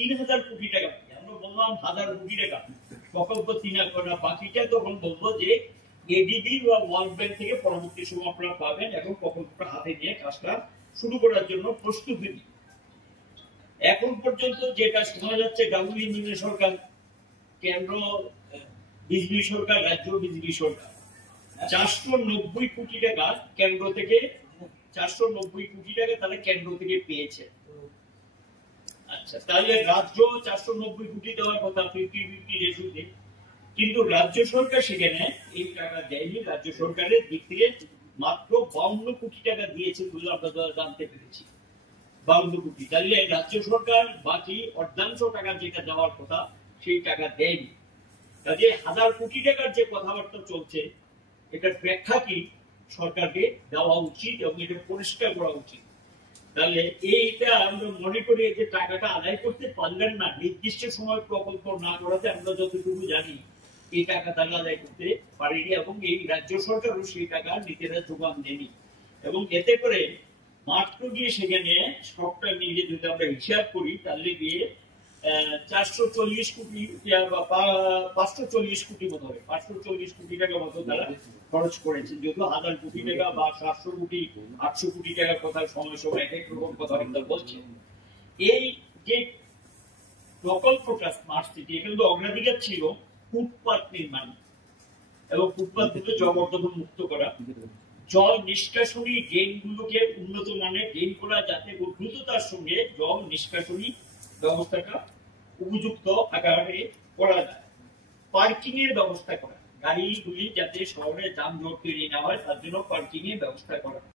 3,000 কোটি টাকা, আমরা বললাম 1,000 কোটি টাকা প্রকল্প 3 বাকিটা তখন বলবো যে এডিবি বা ওয়ার্ল্ড ব্যাংক থেকে পরবর্তী সময় আপনারা পাবেন এবং প্রকল্পটা হাতে নিয়ে কাজটা শুরু করার জন্য প্রস্তুতি নিন। এখন পর্যন্ত যেটা শোনা যাচ্ছে ডাবল ইঞ্জিনের সরকার, কেন্দ্র বিজেপি সরকার, রাজ্য বিজেপি সরকার 490 কোটি টাকা কেন্দ্র থেকে 490 কোটি টাকা তারা কেন্দ্র থেকে পেয়েছে। আচ্ছা, তাহলে রাজ্য 490 কোটি দেওয়ার কথা 50-50 রেশিওতে, কিন্তু রাজ্য সরকার সেখানে এই টাকা দেয়নি। রাজ্য সরকারের দিক থেকে মাত্র 52 কোটি টাকা দিয়েছে বলে আমরা জানতে পেরেছি। 52 কোটি, তাহলে রাজ্য সরকার বাকি অর্ধাংশ টাকা যেটা দেওয়ার কথা সেই টাকা দেয়নি। কাজে 1,000 কোটি টাকার যে কথাবার্তা চলছে, এটার ব্যাখ্যা কি সরকারকে দেওয়া উচিত এবং এটা পরিষ্কার করা উচিত। তাহলে এইটা আমরা মনে করি যে টাকাটা আদায় করতে পারলেন না, নির্দিষ্ট সময় প্রকল্প না করাতে আমরা যতটুকু জানি এই টাকা তারা আদায় করতে পারেনি এবং এই রাজ্য সরকারও সেই টাকা নিজেরা যোগান দেয়নি। এবং এতে করে মাত্র গিয়ে সেখানে সবটা মিলিয়ে যদি আমরা হিসাব করি তাহলে গিয়ে 440 কোটি বা 540 কোটি মতো হবে, 540 কোটি টাকা মতো তারা খরচ করেছেন। যেহেতু 1,000 কোটি টাকা বা 700 কোটি 800 কোটি টাকার কথা সময় সময় এক এক রকম কথা আমরা বলছি। এই যে প্রকল্পটা স্মার্ট সিটি, এখানে তো অগ্রাধিকার ছিল ফুটপাত নির্মাণ এবং ফুটপাত থেকে জবরদখল মুক্ত করা, জল নিষ্কাশনী ড্রেন গুলোকে উন্নত মানের ড্রেন করা যাতে দ্রুততার সঙ্গে জল নিষ্কাশনী ব্যবস্থাটা উপযুক্ত আকারে করা যায়, পার্কিং এর ব্যবস্থা করা, গাড়িগুলি যাতে শহরে যানজট তৈরি না হয় তার জন্য পার্কিং এর ব্যবস্থা করা।